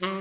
Good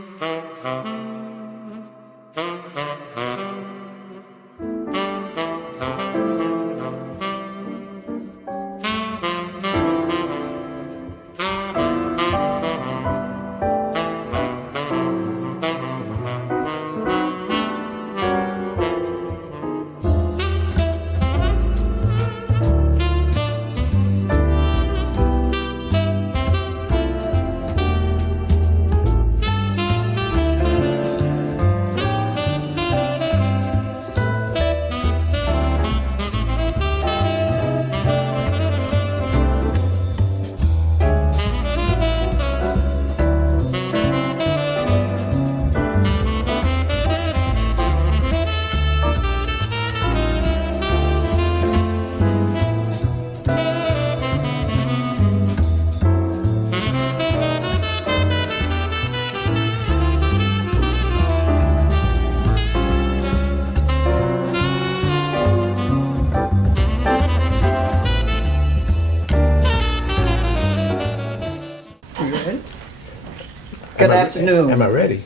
afternoon. Am I ready?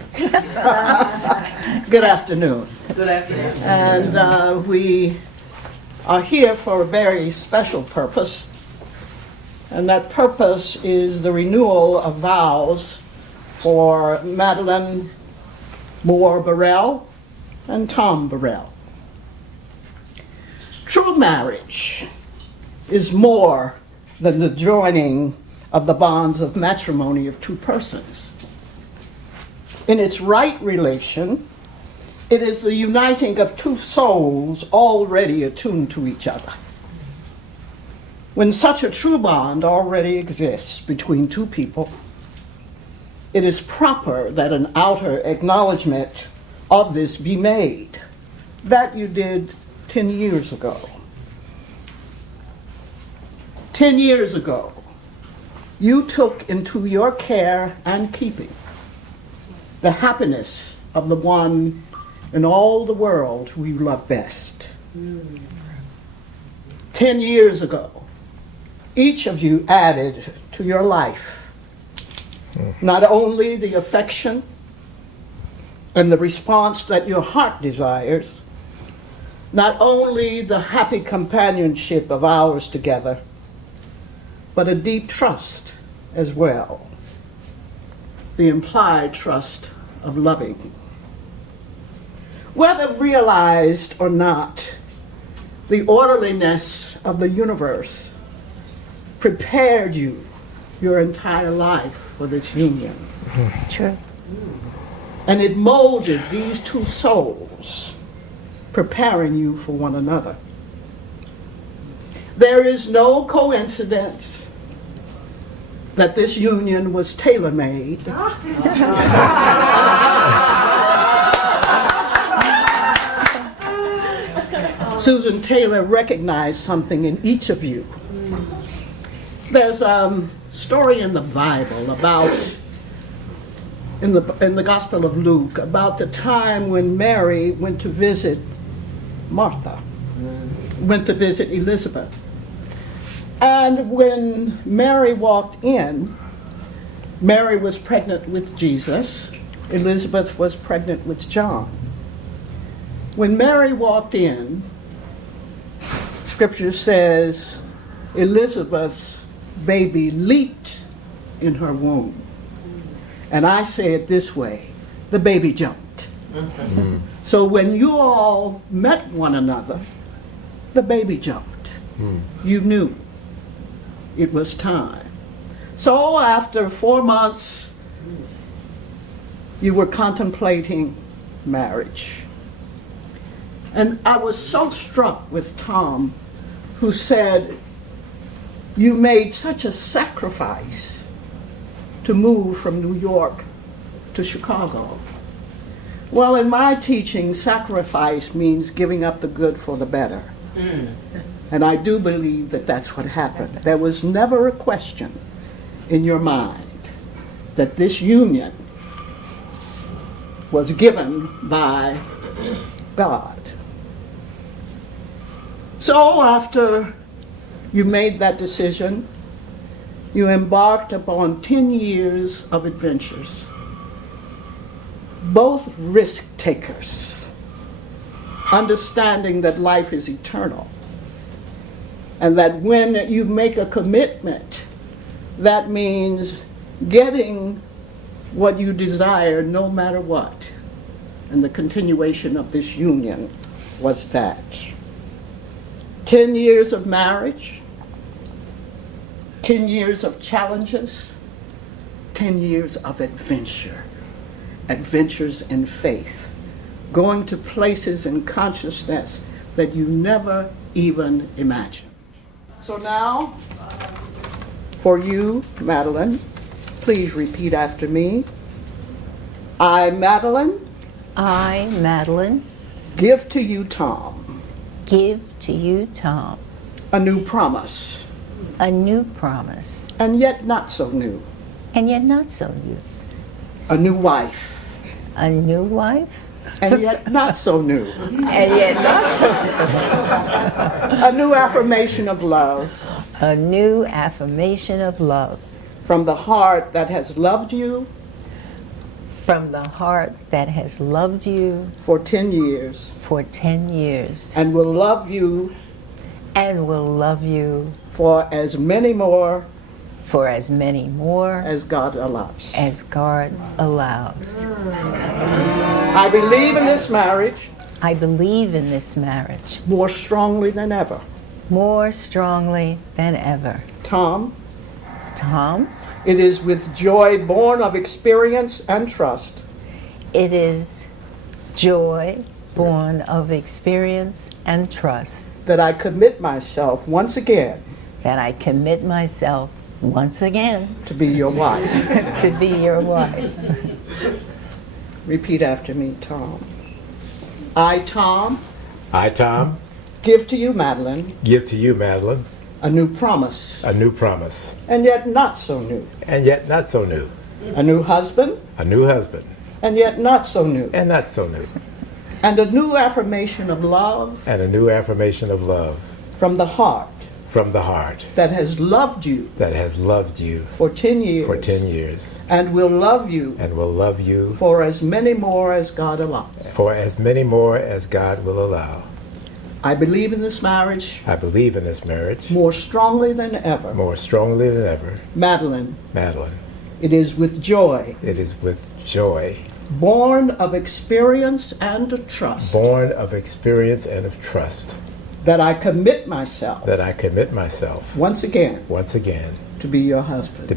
Good afternoon. Good afternoon. And we are here for a very special purpose. And that purpose is the renewal of vows for Madeline Moore Burrell and Tom Burrell. True marriage is more than the joining of the bonds of matrimony of two persons. In its right relation, it is the uniting of two souls already attuned to each other. When such a true bond already exists between two people, it is proper that an outer acknowledgement of this be made. That you did 10 years ago. 10 years ago, you took into your care and keeping the happiness of the one in all the world who you love best. 10 years ago, each of you added to your life not only the affection and the response that your heart desires, not only the happy companionship of hours together, but a deep trust as well. The implied trust of loving. Whether realized or not, the orderliness of the universe prepared you your entire life for this union. True. And it molded these two souls, preparing you for one another. There is no coincidence that this union was tailor-made. Susan Taylor recognized something in each of you. There's a story in the Bible about, in the Gospel of Luke, about the time when Mary went to visit Martha, went to visit Elizabeth. And when Mary walked in, Mary was pregnant with Jesus. Elizabeth was pregnant with John. When Mary walked in, Scripture says Elizabeth's baby leaped in her womb. And I say it this way, the baby jumped. Mm-hmm. So when you all met one another, the baby jumped. You knew it was time. So after 4 months, you were contemplating marriage. And I was so struck with Tom, who said, you made such a sacrifice to move from New York to Chicago. Well, in my teaching, sacrifice means giving up the good for the better. And I do believe that that's what happened. There was never a question in your mind that this union was given by God. So after you made that decision, you embarked upon 10 years of adventures. both risk takers, understanding that life is eternal, and that when you make a commitment, that means getting what you desire no matter what. And the continuation of this union was that. 10 years of marriage, 10 years of challenges, 10 years of adventure, adventures in faith, going to places in consciousness that you never even imagined. So now, for you, Madeline, please repeat after me. I, Madeline, give to you, Tom, give to you, Tom, a new promise, and yet not so new, not so new, a new wife, and yet not so new, not so a new affirmation of love, from the heart that has loved you for 10 years, and will love you for as many more as God allows. I believe in this marriage more strongly than ever. Tom, it is with joy born of experience and trust it is joy born of experience and trust that I commit myself once again to be your wife. to be your wife. Repeat after me, Tom. I, Tom, give to you, Madeline, a new promise, and yet not so new. A new husband, and yet not so new. And a new affirmation of love, from the heart that has loved you for 10 years, and will love you for as many more as God allows. I believe in this marriage more strongly than ever. Madeline, it is with joy born of experience and of trust that I commit myself once again to be your husband.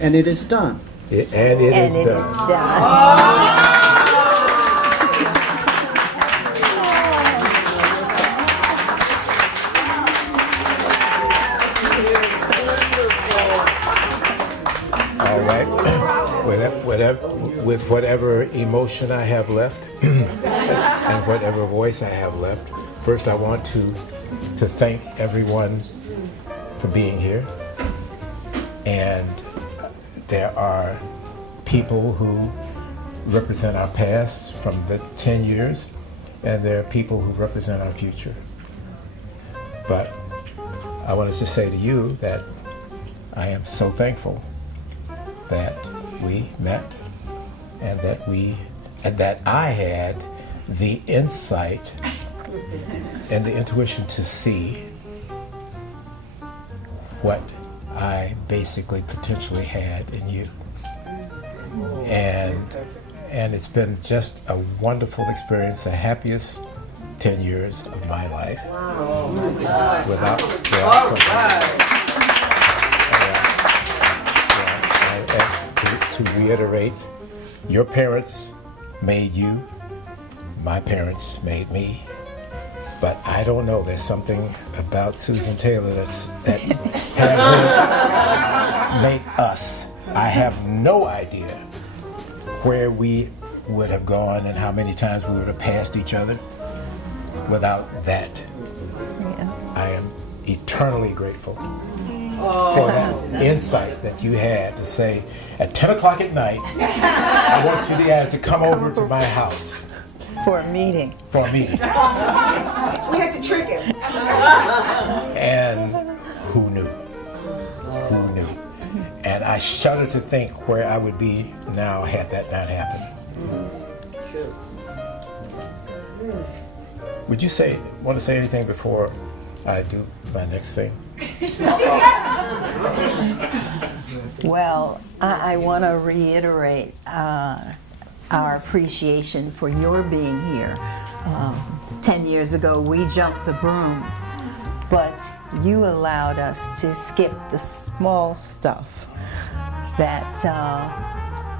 And it is done. It is done. With whatever emotion I have left and whatever voice I have left, first I want to thank everyone for being here. And there are people who represent our past from the 10 years, and there are people who represent our future. But I want to just say to you that I am so thankful that we met, and that I had the insight and the intuition to see what I basically potentially had in you. And it's been just a wonderful experience, the happiest 10 years of my life. Wow. Without question. To reiterate, your parents made you, my parents made me, but I don't know, there's something about Susan Taylor that had her make us. I have no idea where we would have gone and how many times we would have passed each other without that. Yeah. I am eternally grateful for that insight that you had to say, at 10 o'clock at night, I want you guys to come over to my house. For a meeting. We had to trick him. And who knew? And I shudder to think where I would be now had that not happened. Would you want to say anything before I do my next thing? Well, I want to reiterate our appreciation for your being here. 10 years ago, we jumped the broom, but you allowed us to skip the small stuff that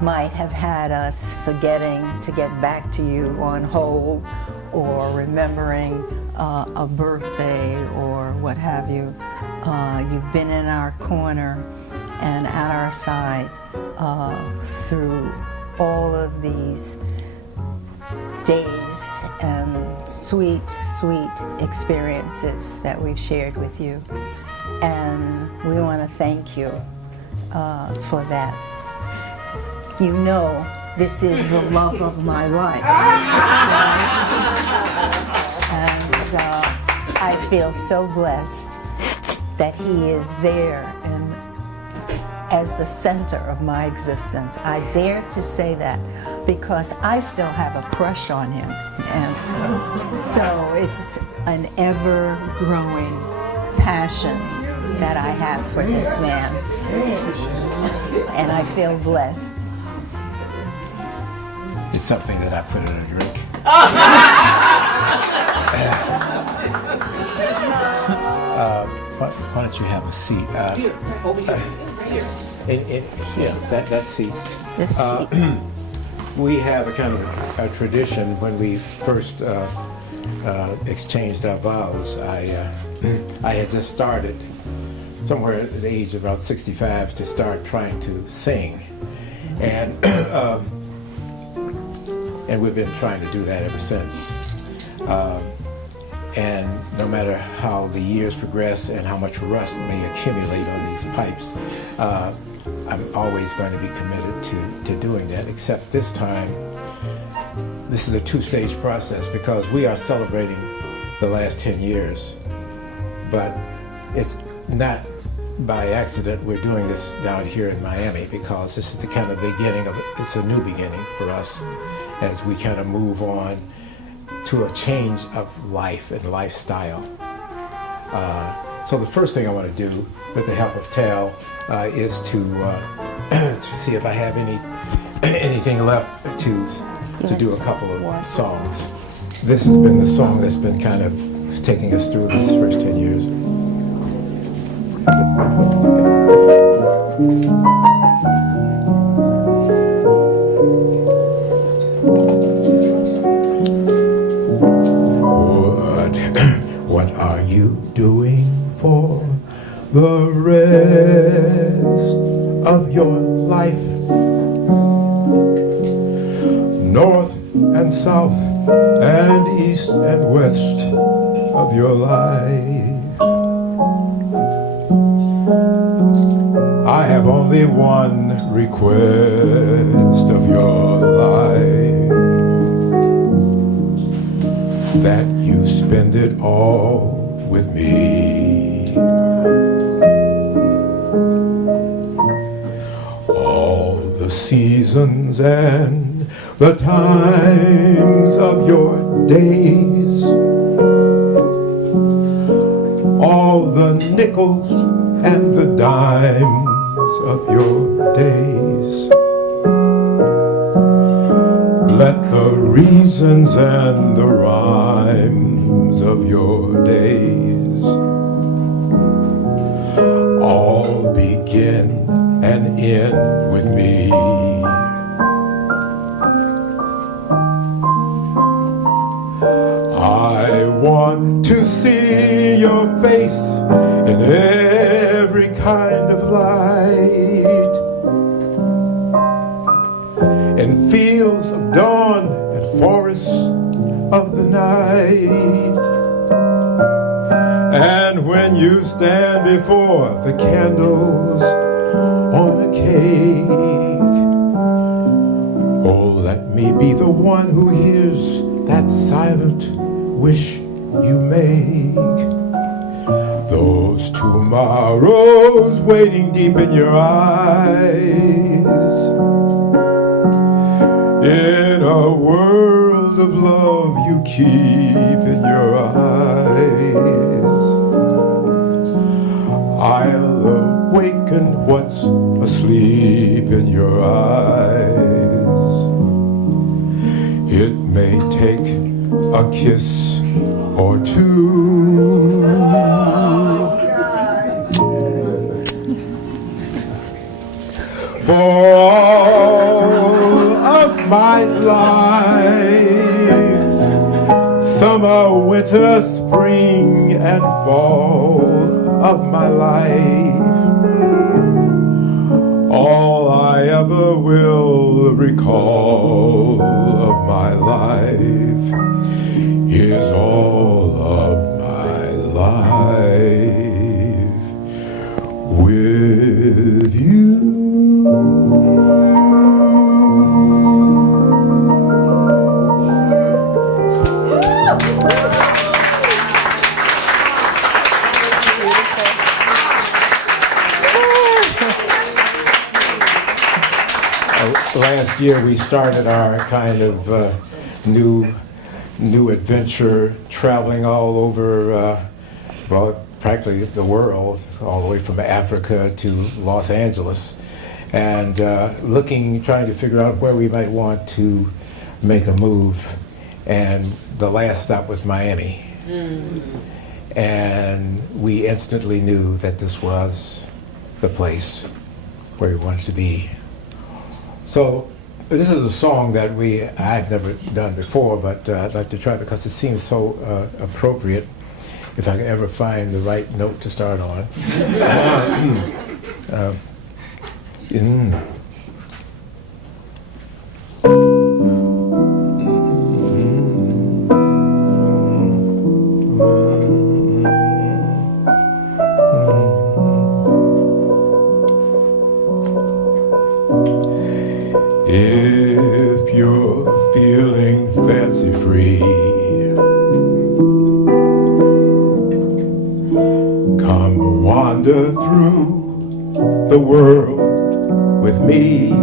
might have had us forgetting to get back to you on hold, or remembering a birthday or what have you. You've been in our corner and at our side through all of these days and sweet, sweet experiences that we've shared with you. And we want to thank you for that. You know, this is the love of my life. And I feel so blessed that he is there and as the center of my existence. I dare to say that because I still have a crush on him. And so it's an ever-growing passion that I have for this man. And I feel blessed. It's something that I put in a drink. Why don't you have a seat? Here, over here. That seat. This seat. We have a kind of a tradition when we first exchanged our vows. I had just started somewhere at the age of about 65 to start trying to sing, and we've been trying to do that ever since. And no matter how the years progress and how much rust may accumulate on these pipes, I'm always going to be committed to doing that, except this time, this is a two-stage process because we are celebrating the last 10 years, but it's not by accident we're doing this down here in Miami, because this is the kind of beginning of, it's a new beginning for us as we kind of move on to a change of life and lifestyle. So the first thing I want to do, with the help of Tal, is to see if I have anything left to do a couple of songs. This has been the song that's been kind of taking us through these first 10 years. What are you doing for the rest of your life? North and south and east and west of your life. I have only one request of your life, that you spend it all with me. All the seasons and the times of your days, all the nickels and the dimes of your days. Let the reasons and the rhymes of your days all begin and end with me. I want to see your face in every kind of light, in fields of dawn and forests of the night. And when you stand before the candles on a cake, oh, let me be the one who hears that silent wish you make. Those 2 Tomorrow's waiting deep in your eyes. In a world of love you keep in your eyes. I'll awaken what's asleep in your eyes. It may take a kiss or two. For all of my life, summer, winter, spring, and fall of my life, all I ever will recall of my life is all of my life with you. Last year we started our kind of new adventure, traveling all over, well, practically the world, all the way from Africa to Los Angeles, and trying to figure out where we might want to make a move. And the last stop was Miami. And we instantly knew that this was the place where we wanted to be. So this is a song that I've never done before, but I'd like to try because it seems so appropriate if I can ever find the right note to start on. If you're feeling fancy-free, come wander through the world with me.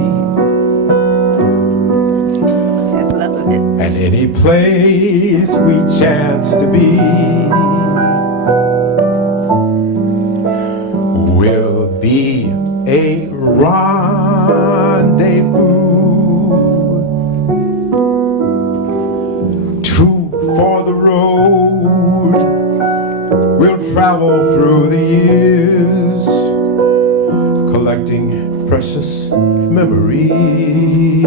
I love it. And any place we chance to be, will be a rendezvous. For the road we'll travel through the years, collecting precious memories,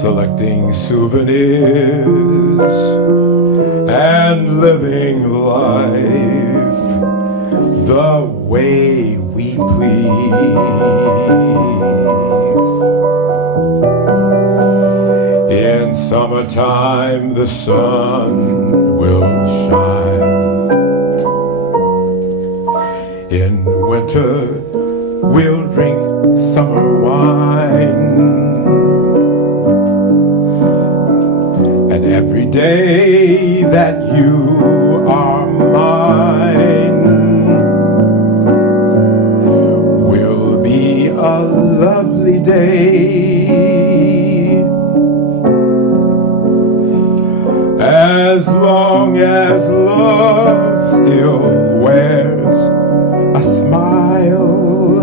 selecting souvenirs, and living life the way we please. In summertime the sun will shine. In winter we'll drink summer wine. And every day that you are mine will be a lovely day. As long as love still wears a smile,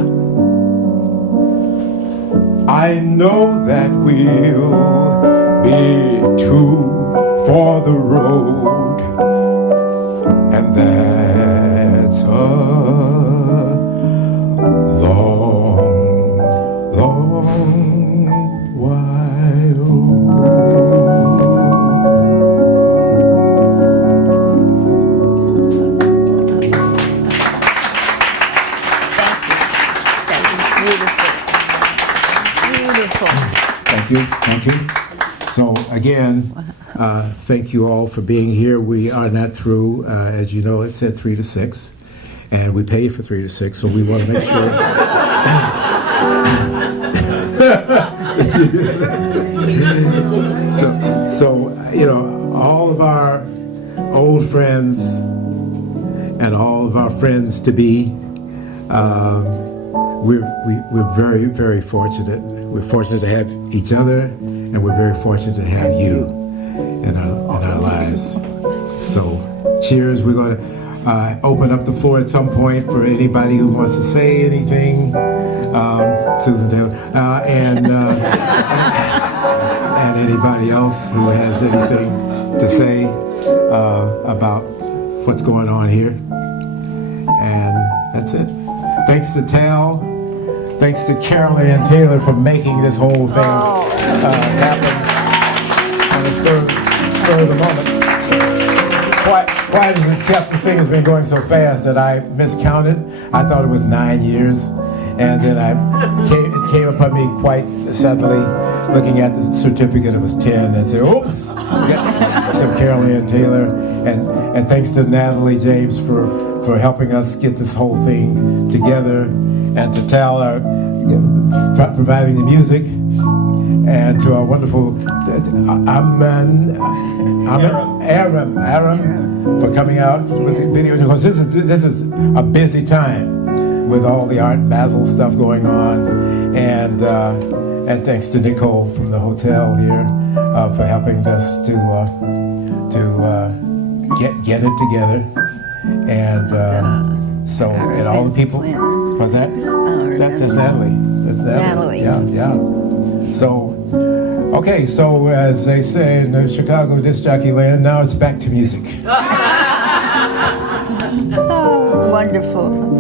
I know that we'll be two for the road, and that's a long, long while. Thank you. So again, thank you all for being here. We are not through. As you know, it said 3 to 6, and we paid for 3 to 6, so we want to make sure. so you know, all of old friends and all of our friends to be. We're very, very fortunate. We're fortunate to have each other, and we're very fortunate to have you in our lives. So, cheers. We're going to open up the floor at some point for anybody who wants to say anything. Susan Taylor, and anybody else who has anything to say about what's going on here. And that's it. Thanks to Tal. Thanks to Carol Ann Taylor for making this whole thing happen on the spur of the moment. Quiet as it's kept, this thing has been going so fast that I miscounted. I thought it was 9 years. And then it came upon me quite suddenly, looking at the certificate, it was 10, and said, oops! So Carol Ann Taylor, and thanks to Natalie James for helping us get this whole thing together, and to Tal, providing the music, and to our wonderful Aram for coming out with the video, because this is a busy time with all the Art Basel stuff going on, and thanks to Nicole from the hotel here for helping us to get it together, and so and all the people. What's that? That's Natalie. That's Natalie. Yeah. So, okay. So as they say in Chicago disc jockey land, now it's back to music. Oh, wonderful.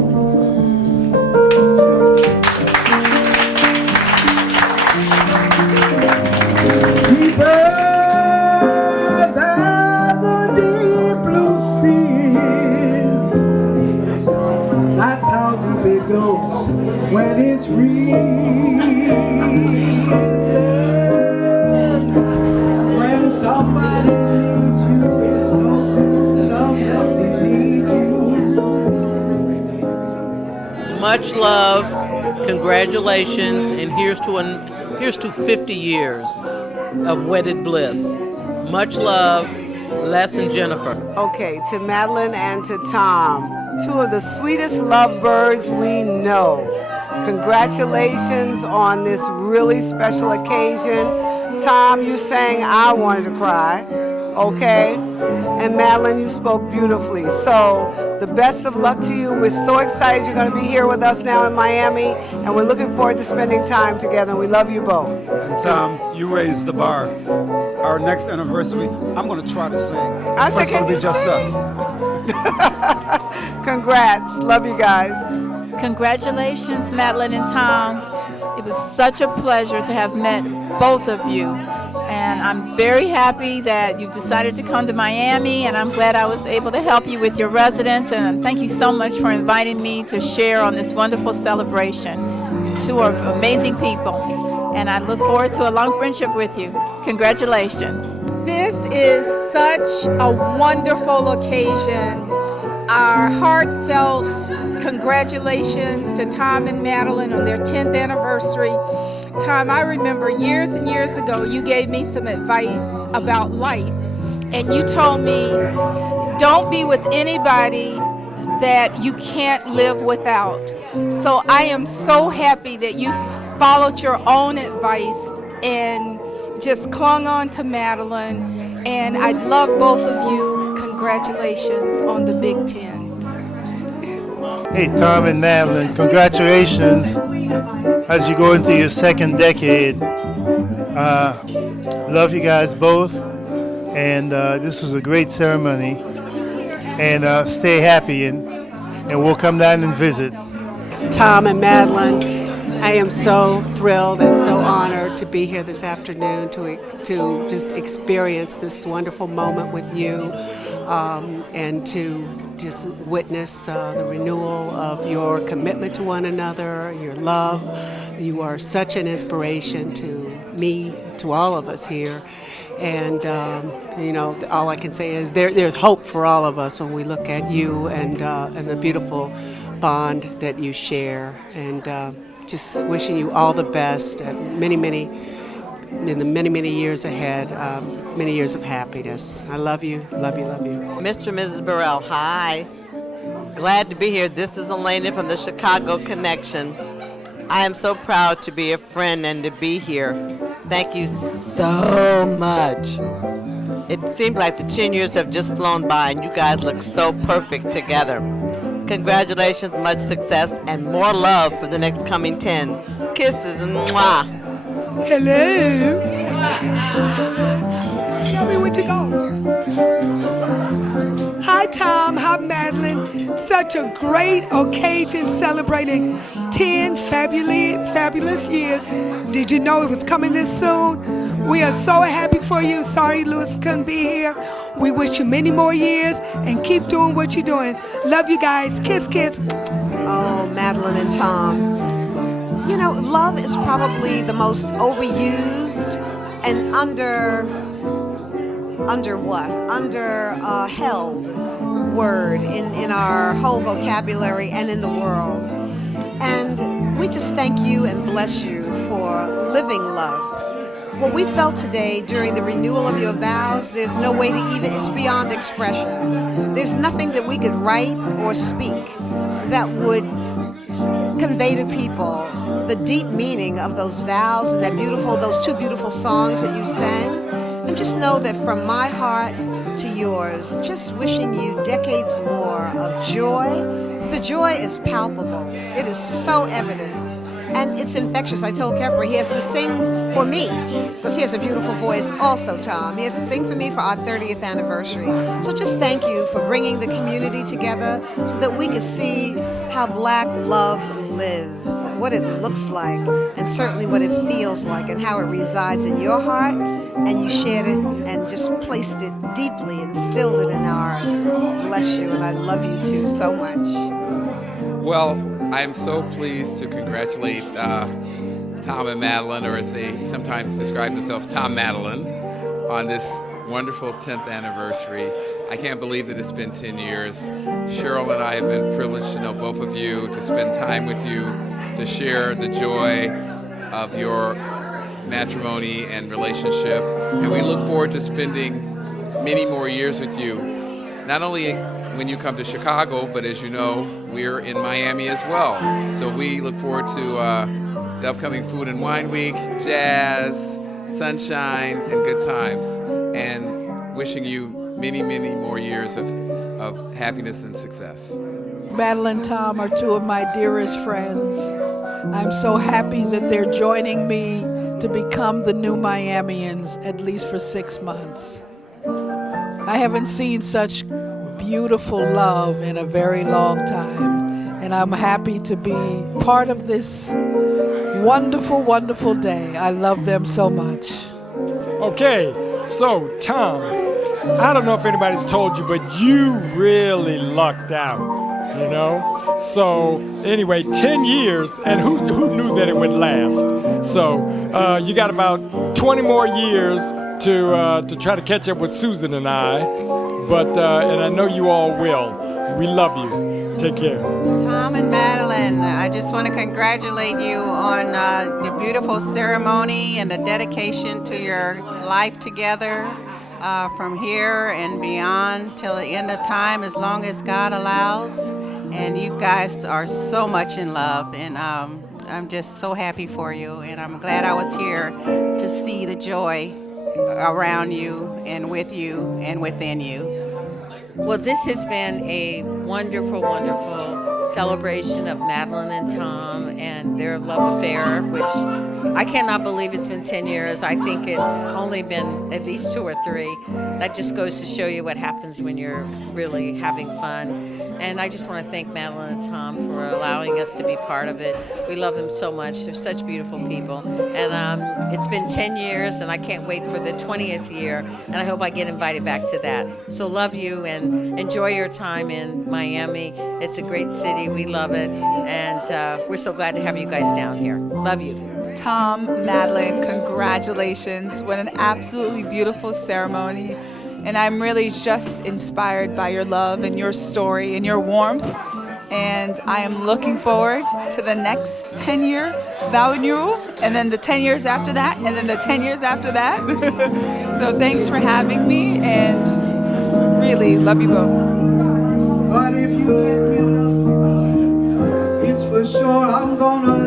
Goes when it's real. When somebody needs you, it's no good unless they need you. Much love, congratulations, and here's to 50 years of wedded bliss. Much love, Les and Jennifer. Okay, to Madeline and to Tom, two of the sweetest lovebirds we know. Congratulations on this really special occasion. Tom, you sang I Wanted to Cry, okay? And Madeline, you spoke beautifully. So the best of luck to you. We're so excited you're going to be here with us now in Miami, and we're looking forward to spending time together. And we love you both. And Tom, you raised the bar. Our next anniversary, I'm going to try to sing. It's going to be just us. Congrats. Love you guys. Congratulations, Madeline and Tom. It was such a pleasure to have met both of you. And I'm very happy that you've decided to come to Miami, and I'm glad I was able to help you with your residence. And thank you so much for inviting me to share on this wonderful celebration. Two are amazing people, and I look forward to a long friendship with you. Congratulations. This is such a wonderful occasion. Our heartfelt congratulations to Tom and Madeline on their 10th anniversary. Tom, I remember years and years ago you gave me some advice about life, and you told me don't be with anybody that you can't live without. So I am so happy that you followed your own advice and just clung on to Madeline, and I love both of you. Congratulations on the Big Ten. Hey, Tom and Madeline, congratulations as you go into your second decade. Love you guys both, and this was a great ceremony, and stay happy, and we'll come down and visit. Tom and Madeline, I am so thrilled and so honored to be here this afternoon to just experience this wonderful moment with you, and to just witness the renewal of your commitment to one another, your love. You are such an inspiration to me, to all of us here. And, all I can say is there's hope for all of us when we look at you and the beautiful bond that you share. And just wishing you all the best, many, many in the many, many years ahead, many years of happiness. I love you, love you, love you. Mr. and Mrs. Burrell, hi. Glad to be here. This is Elaine from the Chicago Connection. I am so proud to be a friend and to be here. Thank you so much. It seems like the 10 years have just flown by and you guys look so perfect together. Congratulations, much success, and more love for the next coming 10. Kisses and mwah. Hello. Tell me when to go. Hi, Tom. Hi, Madeline. Such a great occasion celebrating 10 fabulous years. Did you know it was coming this soon? We are so happy for you. Sorry Louis couldn't be here. We wish you many more years and keep doing what you're doing. Love you guys. Kiss, kiss. Oh, Madeline and Tom. You know, love is probably the most overused and held word in our whole vocabulary and in the world. And we just thank you and bless you for living love. What we felt today during the renewal of your vows, there's no way to it's beyond expression. There's nothing that we could write or speak that would convey to people the deep meaning of those vows and those two beautiful songs that you sang. And just know that from my heart to yours, just wishing you decades more of joy. The joy is palpable. It is so evident. And it's infectious. I told Kefra he has to sing for me, because he has a beautiful voice also, Tom. He has to sing for me for our 30th anniversary. So just thank you for bringing the community together so that we could see how Black love lives, what it looks like, and certainly what it feels like, and how it resides in your heart. And you shared it and just placed it deeply, instilled it in ours. Bless you, and I love you too so much. Well, I am so pleased to congratulate Tom and Madeline, or as they sometimes describe themselves, Tom Madeline, on this wonderful 10th anniversary. I can't believe that it's been 10 years. Cheryl and I have been privileged to know both of you, to spend time with you, to share the joy of your matrimony and relationship. And we look forward to spending many more years with you, not only when you come to Chicago, but as you know, we're in Miami as well. So we look forward to the upcoming Food and Wine Week, jazz, sunshine, and good times. And wishing you many, many more years of happiness and success. Madeline and Tom are two of my dearest friends. I'm so happy that they're joining me to become the new Miamians, at least for 6 months. I haven't seen such beautiful love in a very long time, and I'm happy to be part of this wonderful, wonderful day. I love them so much. Okay, so Tom, I don't know if anybody's told you, but you really lucked out, you know? So anyway, 10 years, and who knew that it would last? So you got about 20 more years to try to catch up with Susan and I, but and I know you all will. We love you. Take care. Tom and Madeline, I just want to congratulate you on the beautiful ceremony and the dedication to your life together from here and beyond till the end of time, as long as God allows. And you guys are so much in love, and I'm just so happy for you, and I'm glad I was here to see the joy around you and with you and within you. Well, this has been a wonderful, wonderful celebration of Madeline and Tom and their love affair, which I cannot believe it's been 10 years. I think it's only been at least 2 or 3. That just goes to show you what happens when you're really having fun. And I just want to thank Madeline and Tom for allowing us to be part of it. We love them so much. They're such beautiful people. And it's been 10 years, and I can't wait for the 20th year, and I hope I get invited back to that. So love you, and enjoy your time in Miami. It's a great city. We love it, and we're so glad to have you guys down here. Love you. Tom, Madeline, congratulations. What an absolutely beautiful ceremony. And I'm really just inspired by your love and your story and your warmth and I am looking forward to the next 10-year vow renewal, and then the 10 years after that, and then the 10 years after that. So thanks for having me, and really love you both. But if you let me love you, it's for sure I'm gonna